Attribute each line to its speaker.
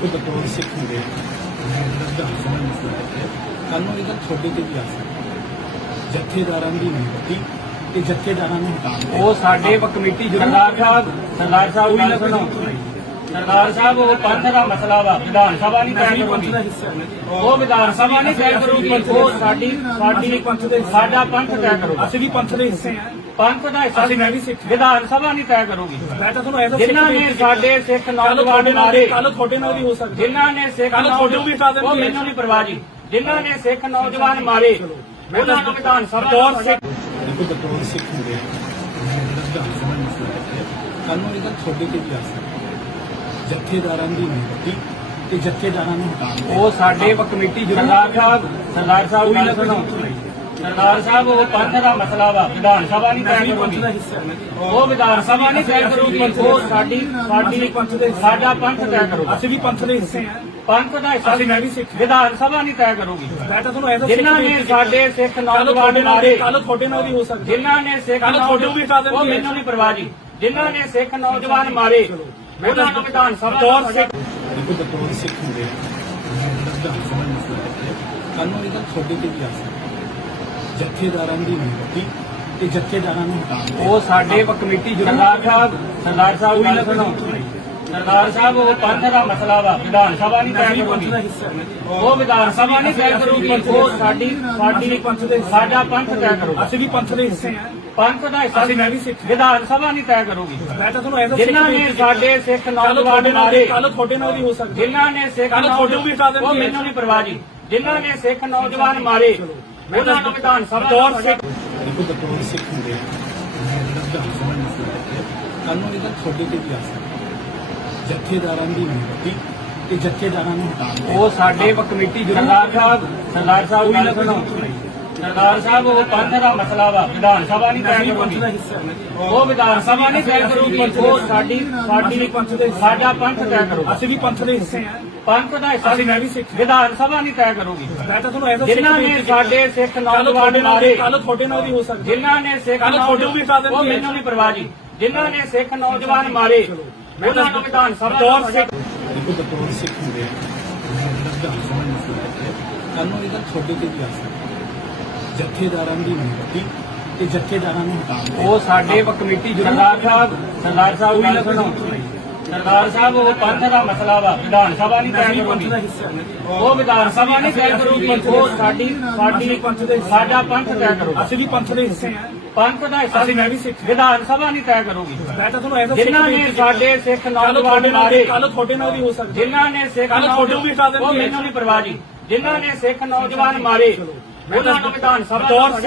Speaker 1: ਉਹ ਬਤੌਰ ਸਿੱਖ ਹੁੰਦੇ ਆ। ਜਥੇਦਾਰਾਂ ਦੀ ਨਿਯੁਕਤੀ ਤੇ ਜਥੇਦਾਰਾਂ ਨੂੰ ਹਟਾਉਣਾ
Speaker 2: ਉਹ ਸਾਡੇ ਕਮੇਟੀ ਜ਼ਰੂਰ ਸਰਦਾਰ ਸਾਹਿਬ ਸਰਦਾਰ ਸਾਹਿਬ ਵੀ ਲੱਗਣਾ ਸਰਦਾਰ ਸਾਹਿਬ ਉਹ ਪੰਥ ਦਾ ਮਸਲਾ ਵਾ ਵਿਧਾਨ ਸਭਾ ਨਹੀਂ ਤੈਅ ਕਰੂਗੀ। ਉਹ ਵਿਧਾਨ ਸਭਾ ਨਹੀਂ ਤੈਅ ਕਰੂਗੀ ਉਹ ਸਾਡੀ ਸਾਡੀ ਸਾਡਾ ਪੰਥ ਤੈਅ ਕਰੂਗਾ।
Speaker 1: ਅਸੀਂ ਵੀ ਪੰਥ ਦੇ ਹਿੱਸੇ ਆ
Speaker 2: ਪੰਥ ਦਾ ਹਿੱਸਾ
Speaker 1: ਅਸੀਂ ਮੈਂ ਵੀ ਸਿੱਖ ਹਾਂ।
Speaker 2: ਵਿਧਾਨ ਸਭਾ ਨਹੀਂ ਤੈਅ ਕਰੂਗੀ।
Speaker 1: ਮੈਂ ਤਾਂ ਤੁਹਾਨੂੰ ਐਸਾ
Speaker 2: ਜਿਨ੍ਹਾਂ ਨੇ ਸਾਡੇ ਸਿੱਖ ਨੌਜਵਾਨ ਮਾਰੇ
Speaker 1: ਕੱਲ ਤੁਹਾਡੇ ਨਾਲ ਵੀ ਹੋ ਸਕਦਾ।
Speaker 2: ਜਿਨ੍ਹਾਂ ਨੇ ਸਿੱਖ
Speaker 1: ਕੱਲ੍ਹ ਤੁਹਾਡੇ ਨੂੰ ਵੀ ਦੇਣਗੇ।
Speaker 2: ਉਹ ਮੈਨੂੰ ਨਹੀਂ ਪਰਵਾਹ ਜੀ। ਜਿਨ੍ਹਾਂ ਨੇ ਸਿੱਖ ਨੌਜਵਾਨ ਮਾਰੇ ਉਹਨਾਂ ਨੂੰ ਵਿਧਾਨ ਸਭਾ
Speaker 1: ਬਤੌਰ
Speaker 2: ਸਿੱਖ
Speaker 1: ਦੇਖੋ ਬਤੌਰ ਸਿੱਖ ਹੁੰਦੇ ਆ। ਵਿਧਾਨ ਸਭਾ ਮਸਲਾ ਹੈ ਕੱਲ ਨੂੰ ਇਹਦਾ ਤੁਹਾਡੇ ਤੇ ਵੀ ਆ ਸਕਦਾ। ਜਥੇਦਾਰਾਂ ਦੀ ਨਿਯੁਕਤੀ ਤੇ ਜਥੇਦਾਰਾਂ ਨੂੰ ਹਟਾਉਣ
Speaker 2: ਉਹ ਸਾਡੇ ਕਮੇਟੀ ਸਰਦਾਰ ਸਾਹਿਬ ਸਰਦਾਰ ਸਾਹਿਬ ਗੱਲ ਸੁਣੋ। ਸਰਦਾਰ ਸਾਹਿਬ ਉਹ ਪੰਥ ਦਾ ਮਸਲਾ ਵਾ। ਵਿਧਾਨ ਸਭਾ ਨਹੀਂ ਤੈਅ ਕਰੂਗੀ।
Speaker 1: ਦਾ
Speaker 2: ਉਹ ਵਿਧਾਨ ਸਭਾ ਨਹੀਂ ਤੈਅ ਕਰੂਗੀ। ਉਹ ਸਾਡੀ ਸਾਡੀ ਸਾਡਾ ਪੰਥ ਤੈਅ ਕਰੂਗਾ।
Speaker 1: ਅਸੀਂ ਵੀ ਪੰਥ ਦੇ ਹਿੱਸੇ ਆ
Speaker 2: ਪੰਥ ਦਾ ਹਿੱਸਾ
Speaker 1: ਅਸੀਂ ਮੈਂ ਵੀ ਸਿੱਖ।
Speaker 2: ਵਿਧਾਨ ਸਭਾ ਨਹੀਂ ਤੈਅ ਕਰੂਗੀ।
Speaker 1: ਮੈਂ ਤਾਂ ਤੁਹਾਨੂੰ ਐਸਾ
Speaker 2: ਜਿਨ੍ਹਾਂ ਨੇ ਸਾਡੇ ਸਿੱਖ ਨੌਜਵਾਨ ਮਾਰੇ।
Speaker 1: ਕੱਲ ਤੁਹਾਡੇ ਨਾਲ ਵੀ ਹੋ ਸਕਦਾ।
Speaker 2: ਜਿਨ੍ਹਾਂ ਨੇ ਸਿੱਖ
Speaker 1: ਕੱਲ੍ਹ ਤੁਹਾਡੇ ਵੀ ਦੇਣਗੇ।
Speaker 2: ਉਹ ਮੈਨੂੰ ਨਹੀਂ ਪਰਵਾਹ ਜੀ। ਜਿਨ੍ਹਾਂ ਨੇ ਸਿੱਖ ਨੌਜਵਾਨ ਮਾਰੇ ਉਹਨਾਂ ਨੂੰ ਵਿਧਾਨ ਸਭਾ
Speaker 1: ਬਤੌਰ ਸਿੱਖ ਦੇਖੋ ਬਤੌਰ ਸਿੱਖ ਹੁੰਦੇ ਆ ਵਿਧਾਨ ਸਭਾ ਮਸਲਾ ਹੈ ਕੱਲ ਨੂੰ ਇਹਦਾ ਤੁਹਾਡੇ ਤੇ ਵੀ ਆ ਸਕਦਾ ਜਥੇਦਾਰਾਂ ਦੀ ਨਿਯੁਕਤੀ ਤੇ ਜਥੇਦਾਰਾਂ ਨੂੰ ਹਟਾਉਣ
Speaker 2: ਉਹ ਸਾਡੇ ਕਮੇਟੀ ਸਰਦਾਰ ਸਾਹਿਬ ਸਰਦਾਰ ਸਾਹਿਬ ਗੱਲ ਸੁਣੋ। ਸਰਦਾਰ ਸਾਹਿਬ ਉਹ ਪੰਥ ਦਾ ਮਸਲਾ ਵਾ ਵਿਧਾਨ ਸਭਾ ਨਹੀਂ ਤੈਅ
Speaker 1: ਪੰਥ
Speaker 2: ਕਰੂਗੀ।
Speaker 1: ਦਾ
Speaker 2: ਉਹ ਵਿਧਾਨ ਸਭਾ ਨਹੀਂ ਤੈਅ ਕਰੂਗੀ। ਉਹ ਸਾਡੀ ਸਾਡੀ ਸਾਡਾ ਪੰਥ ਤੈਅ ਕਰੂਗਾ
Speaker 1: ਅਸੀਂ ਵੀ ਪੰਥ ਦੇ ਹਿੱਸੇ ਆ
Speaker 2: ਪੰਥ ਦਾ ਹਿੱਸਾ
Speaker 1: ਅਸੀਂ ਮੈਂ ਵੀ ਸਿੱਖ ਹਾਂ।
Speaker 2: ਵਿਧਾਨ ਸਭਾ ਨਹੀਂ ਤੈਅ ਕਰੂਗੀ।
Speaker 1: ਮੈਂ ਤਾਂ ਤੁਹਾਨੂੰ ਐਸਾ
Speaker 2: ਜਿਨ੍ਹਾਂ ਨੇ ਸਾਡੇ ਸਿੱਖ ਨੌਜਵਾਨ ਮਾਰੇ
Speaker 1: ਕੱਲ ਤੁਹਾਡੇ ਨਾਲ ਵੀ ਹੋ ਸਕਦਾ।
Speaker 2: ਜਿਨ੍ਹਾਂ ਨੇ ਸਿੱਖ
Speaker 1: ਕੱਲ੍ਹ ਤੁਹਾਡੇ ਵੀ।
Speaker 2: ਉਹ ਮੈਨੂੰ ਨਹੀਂ ਪਰਵਾਹ ਜੀ। ਜਿਨ੍ਹਾਂ ਨੇ ਸਿੱਖ ਨੌਜਵਾਨ ਮਾਰੇ ਉਹਨਾਂ ਨੂੰ ਵਿਧਾਨ ਸਭਾ
Speaker 1: ਬਤੌਰ ਸਿੱਖ ਦੇਖੋ ਬਤੌਰ ਸਿੱਖ ਹੁੰਦੇ ਆ। ਵਿਧਾਨ ਸਭਾ ਮਸਲਾ ਹੈ ਕੱਲ ਨੂੰ ਇਹਦਾ ਤੁਹਾਡੇ ਤੇ ਵੀ ਆ ਸਕਦਾ। ਜਥੇਦਾਰਾਂ ਦੀ ਨਿਯੁਕਤੀ ਤੇ ਜਥੇਦਾਰਾਂ ਨੂੰ ਹਟਾਉਣ
Speaker 2: ਉਹ ਸਾਡੇ ਕਮੇਟੀ ਸਰਦਾਰ ਸਾਹਿਬ ਸਰਦਾਰ ਸਾਹਿਬ ਗੱਲ ਸੁਣੋ। ਸਰਦਾਰ ਸਾਹਿਬ ਉਹ ਪੰਥ ਦਾ ਮਸਲਾ ਵਾ। ਵਿਧਾਨ ਸਭਾ ਨਹੀਂ ਤੈਅ ਕਰੂਗੀ।
Speaker 1: ਦਾ
Speaker 2: ਉਹ ਵਿਧਾਨ ਸਭਾ ਨਹੀਂ ਤੈਅ ਕਰੂਗੀ। ਉਹ ਸਾਡੀ ਸਾਡੀ ਸਾਡਾ ਪੰਥ ਤੈਅ ਕਰੂਗਾ।
Speaker 1: ਅਸੀਂ ਵੀ ਪੰਥ ਦੇ ਹਿੱਸੇ ਆ
Speaker 2: ਪੰਥ ਦਾ ਹਿੱਸਾ
Speaker 1: ਅਸੀਂ ਮੈਂ ਵੀ ਸਿੱਖ।
Speaker 2: ਵਿਧਾਨ ਸਭਾ ਨਹੀਂ ਤੈਅ ਕਰੂਗੀ।
Speaker 1: ਮੈਂ ਤਾਂ ਤੁਹਾਨੂੰ ਐਸਾ
Speaker 2: ਜਿਨ੍ਹਾਂ ਨੇ ਸਾਡੇ ਸਿੱਖ
Speaker 1: ਕੱਲ
Speaker 2: ਨੌਜਵਾਨ ਮਾਰੇ।
Speaker 1: ਕੱਲ ਤੁਹਾਡੇ ਨਾਲ ਵੀ ਹੋ ਸਕਦਾ।
Speaker 2: ਜਿਨ੍ਹਾਂ ਨੇ ਸਿੱਖ
Speaker 1: ਕੱਲ੍ਹ ਤੁਹਾਡੇ ਵੀ ਹਟਾ ਦੇਣਗੇ।
Speaker 2: ਉਹ ਮੈਨੂੰ ਨਹੀਂ ਪਰਵਾਹ ਜੀ। ਜਿਨ੍ਹਾਂ ਨੇ ਸਿੱਖ ਨੌਜਵਾਨ ਮਾਰੇ ਉਹਨਾਂ ਨੂੰ ਵਿਧਾਨ ਸਭਾ
Speaker 1: ਬਤੌਰ ਸਿੱਖ ਬਤੌਰ ਸਿੱਖ ਹੁੰਦੇ ਆ। ਵਿਧਾਨ ਸਭਾ ਮਸਲਾ ਹੈ ਕੱਲ ਨੂੰ ਇਹਦਾ ਤੁਹਾਡੇ ਤੇ ਵੀ ਆ ਸਕਦਾ। ਜਥੇਦਾਰਾਂ ਦੀ ਨਿਯੁਕਤੀ ਤੇ ਜਥੇਦਾਰਾਂ ਨੂੰ ਹਟਾਉਣ
Speaker 2: ਉਹ ਸਾਡੇ ਕਮੇਟੀ ਸਰਦਾਰ ਸਾਹਿਬ ਸਰਦਾਰ ਸਾਹਿਬ ਗੱਲ ਸੁਣੋ। ਸਰਦਾਰ ਸਾਹਿਬ ਉਹ ਪੰਥ ਦਾ ਮਸਲਾ ਵਾ ਵਿਧਾਨ ਸਭਾ ਨਹੀਂ ਤੈਅ ਕਰੂਗੀ।
Speaker 1: ਦਾ ਹਿੱਸਾ ਨਹੀਂ।
Speaker 2: ਉਹ ਵਿਧਾਨ ਸਭਾ ਨਹੀਂ ਤੈਅ ਕਰੂਗੀ ਉਹ ਸਾਡੀ ਸਾਡੀ ਸਾਡਾ ਪੰਥ ਤੈਅ ਕਰੂਗਾ।
Speaker 1: ਅਸੀਂ ਵੀ ਪੰਥ ਦੇ ਹਿੱਸੇ ਆ
Speaker 2: ਪੰਥ ਦਾ ਹਿੱਸਾ
Speaker 1: ਅਸੀਂ ਮੈਂ ਵੀ ਸਿੱਖ।
Speaker 2: ਵਿਧਾਨ ਸਭਾ ਨਹੀਂ ਤੈਅ ਕਰੂਗੀ।
Speaker 1: ਮੈਂ ਤਾਂ ਤੁਹਾਨੂੰ ਐਸਾ
Speaker 2: ਜਿਨ੍ਹਾਂ ਨੇ ਸਾਡੇ ਸਿੱਖ ਨੌਜਵਾਨ ਮਾਰੇ
Speaker 1: ਕੱਲ ਤੁਹਾਡੇ ਨਾਲ ਵੀ ਹੋ ਸਕਦਾ।
Speaker 2: ਜਿਨ੍ਹਾਂ ਨੇ ਸਿੱਖ
Speaker 1: ਕੱਲ੍ਹ ਤੁਹਾਡੇ ਨੂੰ ਵੀ ਹਟਾ ਦੇਣਗੇ।
Speaker 2: ਉਹ ਮੈਨੂੰ ਨਹੀਂ ਪਰਵਾਹ ਜੀ। ਜਿਨ੍ਹਾਂ ਨੇ ਸਿੱਖ ਨੌਜਵਾਨ ਮਾਰੇ ਉਹਨਾਂ ਨੂੰ ਵਿਧਾਨ ਸਭਾ
Speaker 1: ਬਤੌਰ ਸਿੱਖ